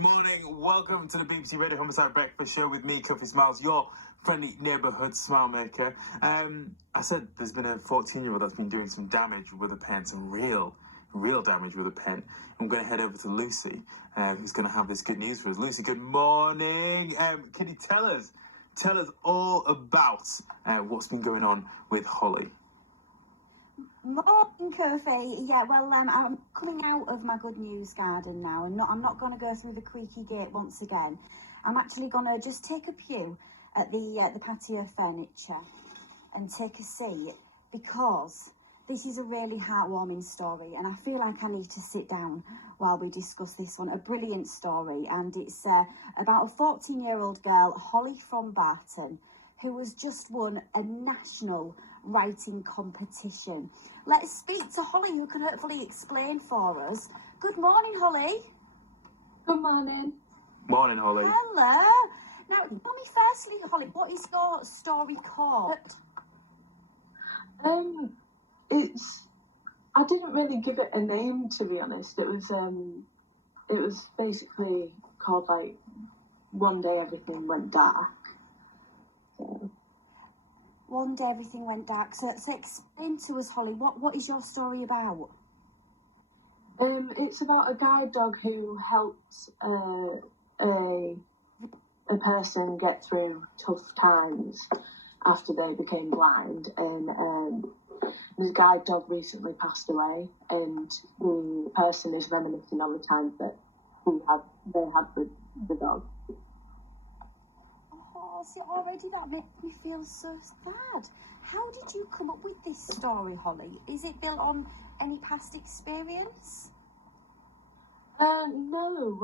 Good morning, welcome to the BBC Radio Homicide Breakfast Show with me, Cuffy Smiles, your friendly neighbourhood smile maker. I said there's been a 14-year-old that's been doing some damage with a pen, some real damage with a pen. I'm going to head over to Lucy, who's going to have this good news for us. Lucy, good morning. Can you tell us all about what's been going on with Hollie? Morning, Kofi. Yeah, well, I'm coming out of my good news garden now, and I'm not going to go through the creaky gate once again. I'm actually going to just take a pew at the patio furniture and take a seat, because this is a really heartwarming story, and I feel like I need to sit down while we discuss this one. A brilliant story, and it's about a 14-year-old girl, Hollie from Barton, who has just won a national writing competition. Let's speak to Hollie, who can hopefully explain for us. Good morning, Hollie. Good morning. Morning, Hollie. Hello. Now, tell me firstly, Hollie, what is your story called? I didn't really give it a name, to be honest. It was basically called, like, One Day Everything Went Dark. So. One day everything went dark. So explain to us, Hollie, what is your story about? It's about a guide dog who helps a person get through tough times after they became blind, and this guide dog recently passed away, and the person is reminiscing on the times that they had with the dog. Oh, see, already that makes me feel so sad. How did you come up with this story, Hollie? Is it built on any past experience? No.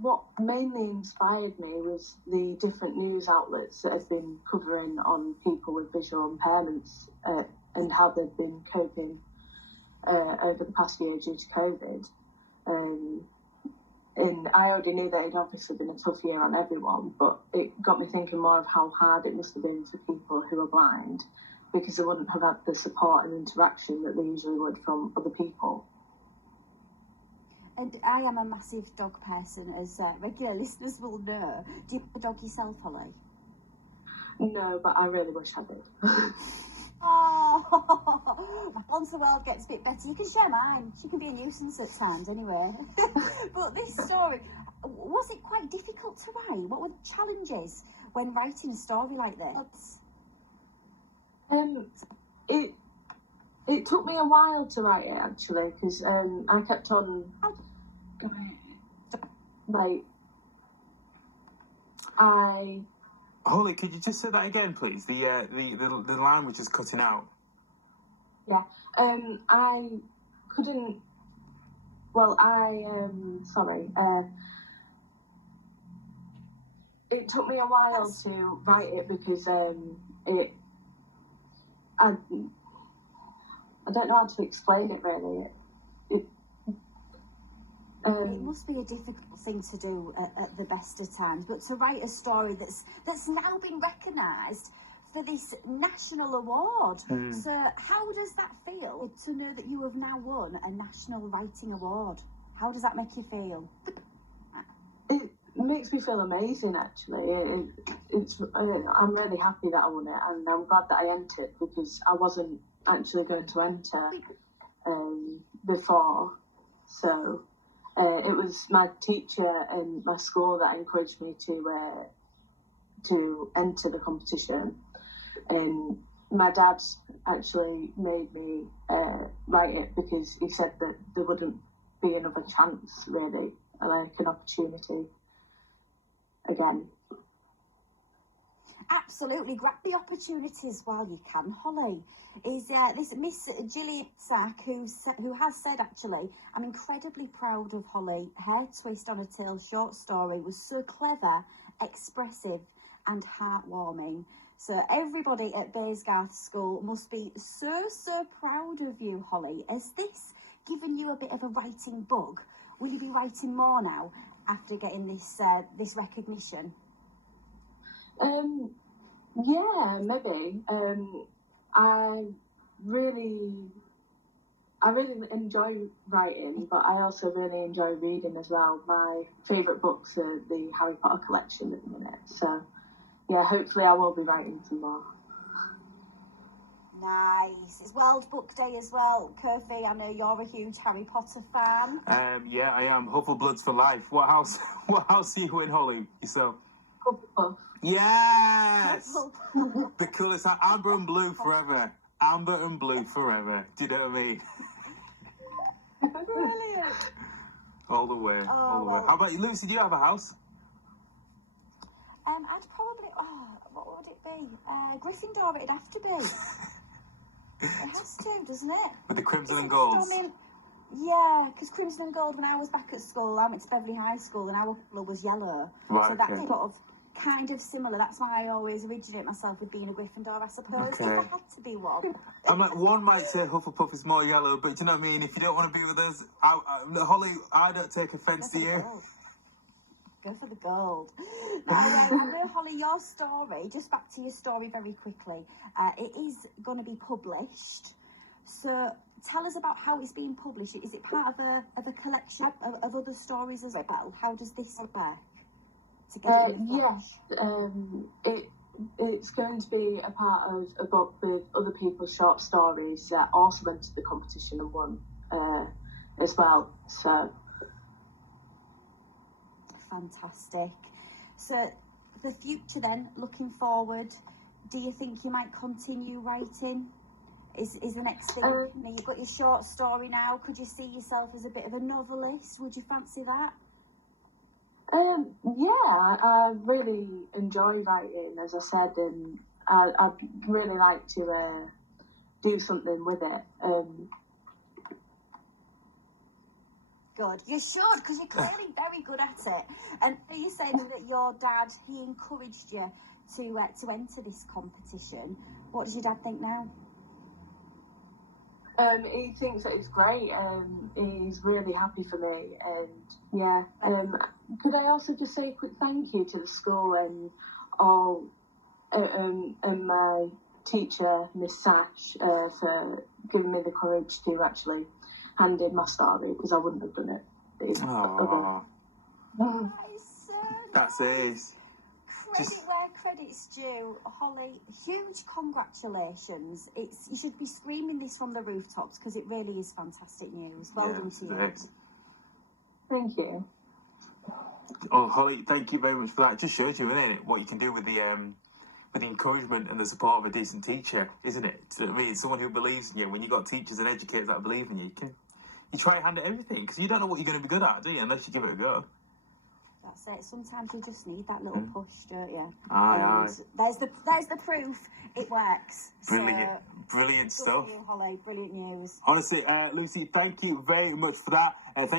What mainly inspired me was the different news outlets that have been covering on people with visual impairments and how they've been coping over the past year due to COVID. And I already knew that it'd obviously been a tough year on everyone, but it got me thinking more of how hard it must have been for people who are blind, because they wouldn't have had the support and interaction that they usually would from other people. And I am a massive dog person, as regular listeners will know. Do you have a dog yourself, Hollie? No, but I really wish I did. Oh, once the world gets a bit better, you can share mine. She can be a nuisance at times anyway. But this story, was it quite difficult to write? What were the challenges when writing a story like this? It took me a while to write it, actually, because I kept on going, like, Hollie, could you just say that again, please? The line was just cutting out. Yeah. I couldn't. Well, sorry. It took me a while to write it because I don't know how to explain it really. It must be a difficult thing to do at the best of times, but to write a story that's now been recognised for this national award. So how does that feel to know that you have now won a national writing award? How does that make you feel? It makes me feel amazing, actually. I'm really happy that I won it, and I'm glad that I entered, because I wasn't actually going to enter before. So it was my teacher and my school that encouraged me to enter the competition, and my dad actually made me write it, because he said that there wouldn't be another chance, really, like an opportunity again. Absolutely, grab the opportunities while you can, Hollie. Is this Miss Gillian Sack, who has said, actually, I'm incredibly proud of Hollie. Her twist on a tale short story was so clever, expressive and heartwarming. So everybody at Baysgarth School must be so proud of you, Hollie. Has this given you a bit of a writing bug? Will you be writing more now after getting this recognition? Yeah, maybe. I really enjoy writing, but I also really enjoy reading as well. My favourite books are the Harry Potter collection at the minute. So, yeah, hopefully I will be writing some more. Nice. It's World Book Day as well. Kofi, I know you're a huge Harry Potter fan. Yeah, I am. Hufflebloods for life. What house? What house are you in, Holly? Yourself? Hufflepuff. Yes. The coolest. Amber and blue forever. Amber and blue forever. Do you know what I mean? Brilliant. All the way. All the way. Well. How about you, Lucy? Do you have a house? I'd probably. What would it be? Gryffindor. It'd have to be. It has to, doesn't it? With the crimson and golds. Yeah, because crimson and gold. When I was back at school, I went to Beverley High School, and our colour was yellow. Right. So that's sort of kind of similar. That's why I always originate myself with being a Gryffindor, I suppose. Okay. If I had to be one. I'm like, one might say Hufflepuff is more yellow, but do you know what I mean? If you don't want to be with us, Holly, I don't take offence to you. Go for the gold. Now, I know, Holly, your story, just back to your story very quickly, it is going to be published. So tell us about how it's being published. Is it part of a collection of other stories as well? How does this work? To get it yes, it's going to be a part of a book with other people's short stories that also went to the competition and won as well. So. Fantastic. So the future then, looking forward, do you think you might continue writing? Is the next thing, you know, you've got your short story now, could you see yourself as a bit of a novelist? Would you fancy that? Yeah, I really enjoy writing, as I said, and I'd really like to do something with it. Good. You should, because you're clearly very good at it. And you said that your dad, he encouraged you to enter this competition. What does your dad think now? He thinks that it's great. He's really happy for me, and yeah. Could I also just say a quick thank you to the school and all, and my teacher, Miss Sash, for giving me the courage to actually hand in my story, because I wouldn't have done it. That's ace. Credit where credit's due. Holly, huge congratulations. You should be screaming this from the rooftops, because it really is fantastic news. Well done to you. Thank you. Oh, Holly, thank you very much for that. It just shows you, isn't it, what you can do with the encouragement and the support of a decent teacher, isn't it? I mean, someone who believes in you. When you've got teachers and educators that believe in you, you try your hand at everything, because you don't know what you're going to be good at, do you, unless you give it a go. That's it. Sometimes you just need that little push, don't you? Aye. There's the proof. It works. Brilliant stuff. You, Holly. Brilliant news. Honestly, Lucy, thank you very much for that. Thank you.